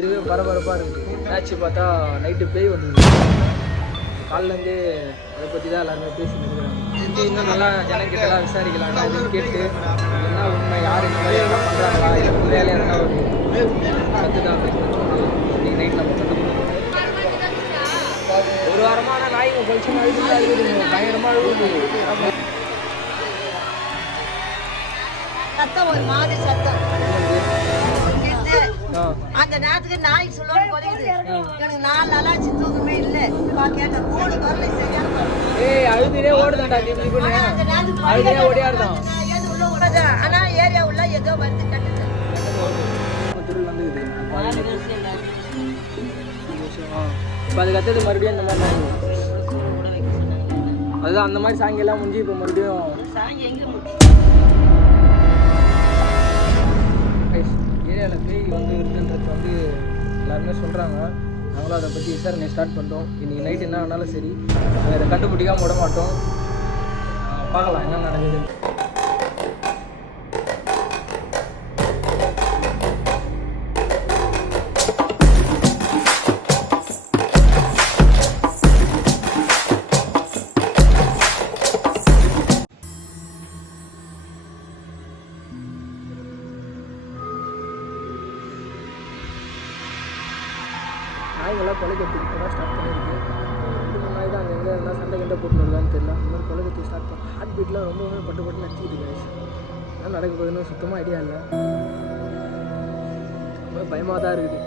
இதுவே பரபரப்பாக இருக்குது மேட்ச் பார்த்தா நைட்டு பேய் வந்தது. காலிலேருந்தே அதை பற்றி தான் எல்லாருமே பேசிட்டு இன்னும் நல்லா ஜனங்கிட்டலாம் விசாரிக்கலாம். இதுன்னு கேட்டு என்ன உண்மை யார் இந்த மாதிரி எல்லாம் பண்ணுறாங்களா இல்லை உண்மையாலே எதனா ஒரு கற்று தான் இன்னைக்கு நைட் நம்ம கற்றுக்கணும் ஒரு வாரமான நாய்ங்க கழிச்சு அழுதுதான் இருக்குது. பயங்கரமாக அழுகுது சத்தம் ஒரு மாதிரி சத்தம். அந்த நேரத்துக்கு நாய் சொல்லோடு குறையுது எனக்கு நாலு நாளாச்சு தூக்கமே இல்லை. பா கேட்டேன் மூணு வரல சரியான. ஏய் அழுதுனே ஓடுதாண்டா நீ இப்படி அந்த நேரத்துக்கு அழுதுனே நான் ஏது உள்ள விடாத ஆனா ஏரியா உள்ள ஏதோ வந்து கட்டுது. திருள் இப்போ கத்தது மறுபடியும் இந்த மாதிரி நாய். அதுதான் அந்த மாதிரி சாயங்காலம் முடிஞ்சு இப்போ மறுபடியும் ஏரியாவில் எல்லாருமே சொல்கிறாங்க நாங்களும் அதை பற்றி விசாரணை ஸ்டார்ட் பண்ணுறோம் இன்றைக்கி நைட் என்ன ஆனாலும் சரி அதை கண்டுபிடிக்காமல் விட மாட்டோம் பார்க்கலாம் என்ன நடக்குது நாய்களாக கொலைக்கத்துக்கு கூட ஸ்டார்ட் பண்ணியிருக்கு ரெண்டு மூணு நாய் தான் அங்கே எங்கே இருந்தால் சண்டை கண்டை போட்டு வருதான்னு தெரியல. அந்த மாதிரி கொலைக்கத்தி ஸ்டார்ட் பண்ண ஹார்ட் பீட்லாம் ரொம்பவே பட்டு பட்டு நடிச்சிக்கிட்டு guys. என்ன நடக்க போகுதுன்னு சுத்தமாக ஐடியா இல்லை. ரொம்ப பயமாக தான் இருக்குது.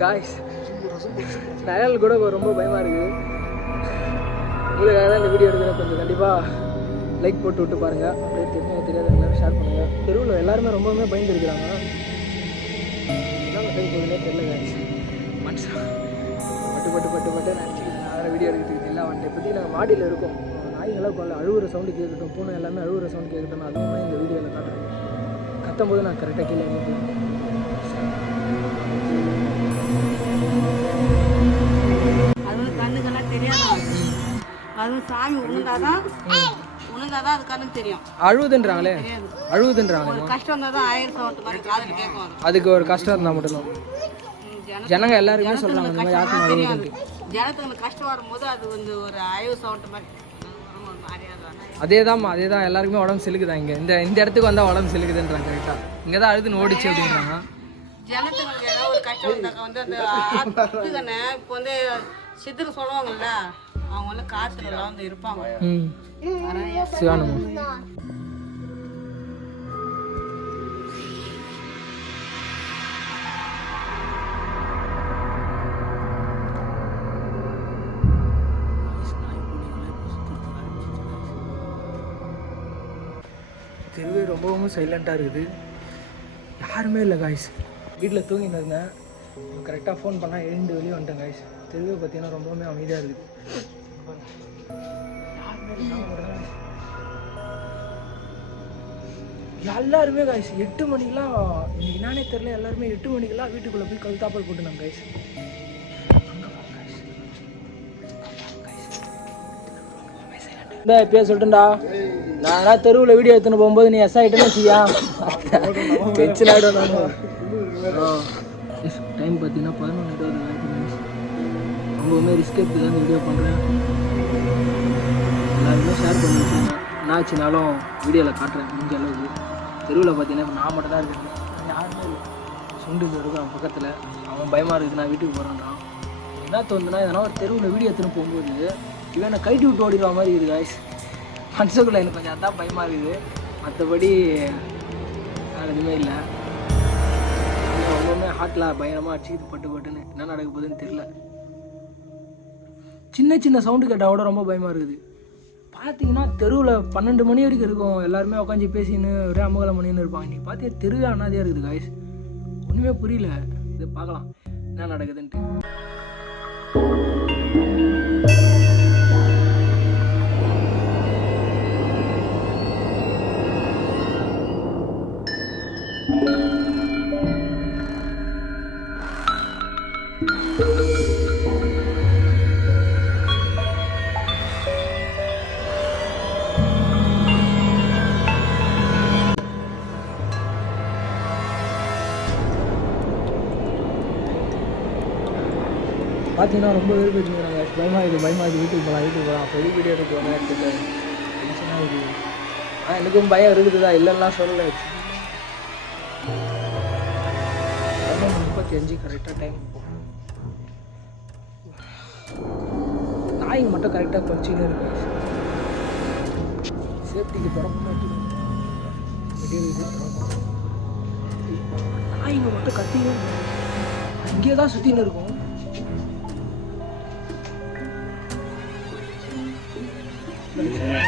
காய்ஸ் நயல் கூட ரொம்ப பயமாக இருக்குது உங்களுக்காக தான் இந்த வீடியோ எடுக்கிறேன் கொஞ்சம் கண்டிப்பாக லைக் போட்டு விட்டு பாருங்கள் அப்படியே தெரிஞ்சவங்க தெரியாத எல்லாரும் ஷேர் பண்ணுங்கள் தெருவில் எல்லாருமே ரொம்பவுமே பயந்துருக்கிறாங்க. என்ன போகுதுன்னே தெரியல. மனுஷன் பட்டு பட்டு பட்டு பட்டு நினச்சிக்கிட்டு நான் வேறு வீடியோ எடுக்கிறதுக்கு இல்லை வந்துட்டு இப்போதைக்கு நாங்கள் மாடியில் இருக்கோம். நாய்களாக கொள்ள அழுகுற சவுண்டு கேட்கட்டும். பூனை எல்லாமே அழுகுற சவுண்டு கேட்கட்டும். அதுவுமே இந்த வீடியோவில் காட்டுறேன். கத்தும் போது நான் கரெக்டாக கீழே இறங்கிக்கலாம் அதுவும் கண்ணுக்கெல்லாம் தெரியாது அதுவும் சாமி உணர்ந்தாதான் உணர்ந்தாதான் அது கண்ணுக்கு தெரியும் அழுவுதுன்றாங்களே அழுவுதுன்றாங்களே கஷ்டம் இருந்தால் தான் ஆயிரம் அதுக்கு ஒரு கஷ்டம் இருந்தால் மட்டும்தான். ம், ஜன- ஜனங்க எல்லாருமே சொல்கிறாங்க இந்த மாதிரி ஆத்மா தெரியாது. அழுகுதுன்ட்டு ஜனத்துக்கு கஷ்டம் வரும்போது அது வந்து ஒரு அயவு சவுண்ட் மாதிரி. அதே தான்மா அதே தான். எல்லாருக்குமே உடம்பு செலுக்குதா இங்கே? இந்த இந்த இடத்துக்கு வந்தால் உடம்பு செலுக்குதுன்றாங்க கரெக்டாக இங்கே தான் அழுதுன்னு ஓடிச்சு அப்படின்றாங்க. ஜனத்துங்களுக்கு ஏதாவது ஒரு கஷ்டம் வந்தாக்கா வந்து அந்த இப்போ வந்து சித்தர் சொல்லுவாங்கல்ல அவங்க வந்து எல்லாம் வந்து இருப்பாங்க. சிவானம்மா. தெருவே ரொம்பவும் சைலண்ட்டாக இருக்குது. யாருமே இல்லை காய்ஸ் வீட்டில் தூங்கின்னு இருந்தேன். கரெக்டாக ஃபோன் பண்ணால் எழுந்து வெளியே வந்துட்டேன் காய்ஸ் தெருவே பார்த்தீங்கன்னா ரொம்பவுமே அமைதியாக இருக்குது எல்லாருமே காய்ஸ் எட்டு மணிக்கெலாம் இன்னைக்கு நானே தெரில எல்லாருமே எட்டு மணிக்கெல்லாம் வீட்டுக்குள்ளே போய் கழுத்தாப்பல் போட்டுனாங்க காய்ஸ் இந்த நான் தெருவில் வீடியோ எடுத்துன்னு போகும்போது நீ எஸ் ஆகிட்டேன்னு வச்சியா? டென்ஷன் ஆகிடும் டைம் பார்த்தீங்கன்னா பதினொன்று ரொம்பவுமே ரிஸ்க் எடுத்து தான் வீடியோ பண்ணுறேன் எல்லாருமே ஷேர் பண்ணி என்ன ஆச்சுனாலும் வீடியோவில் காட்டுறேன் முடிஞ்ச அளவுக்கு. தெருவில் பார்த்தீங்கன்னா இப்போ நான் மட்டும் தான் இருக்கேன். யாருமே இல்லை. சுண்டு இருக்கான் பக்கத்தில். அவன் பயமாக இருக்குது நான் வீட்டுக்கு போகிறான்றான் என்ன தோணுதுன்னா எதனா ஒரு தெருவில் வீடியோ எடுத்துன்னு போகும்போது இவன் என்னை கைட்டு விட்டு ஓடிடுற மாதிரி இருக்குது காய்ஸ் மனசுக்குள்ளே எனக்கு கொஞ்சம் அதான் பயமாக இருக்குது. மற்றபடி வேறு எதுவுமே இல்லை. ரொம்பவுமே ஹார்ட்டில் பயங்கரமாக அடிச்சுக்கிட்டு பட்டு பட்டுன்னு என்ன நடக்க போகுதுன்னு தெரில சின்ன சின்ன சவுண்டு கேட்டால் கூட ரொம்ப பயமாக இருக்குது. பார்த்தீங்கன்னா தெருவில் பன்னெண்டு மணி வரைக்கும் இருக்கும். எல்லாருமே உட்காந்து பேசின்னு ஒரே அமகலம் மணின்னு இருப்பாங்க. நீ பார்த்தே தெருவே அண்ணாதே இருக்குது காய்ஸ் ஒன்றுமே புரியல. இதை பார்க்கலாம் என்ன நடக்குதுன்ட்டு. thank you பார்த்தீங்கன்னா ரொம்ப பேர் பேசுகிறாங்க பயமா இது பயமா இது வீட்டுக்கு போகலாம் வீட்டுக்கு போகலாம் அப்போ வீடியோ எடுக்க போகலாம் எடுத்துட்டு டென்ஷனாக இருக்குது ஆ எனக்கும் பயம் இருக்குதுதா இல்லைலாம் சொல்லலை. பதினொன்று முப்பத்தி அஞ்சு கரெக்டாக டைம் நாய்க்கு மட்டும் கரெக்டாக கொஞ்சின்னு இருக்கு. சேஃப்டிக்கு திறக்க மாட்டேங்குது நாய்ங்க மட்டும் கத்தியும் இங்கே தான் சுற்றின்னு இருக்கும். Hehehehe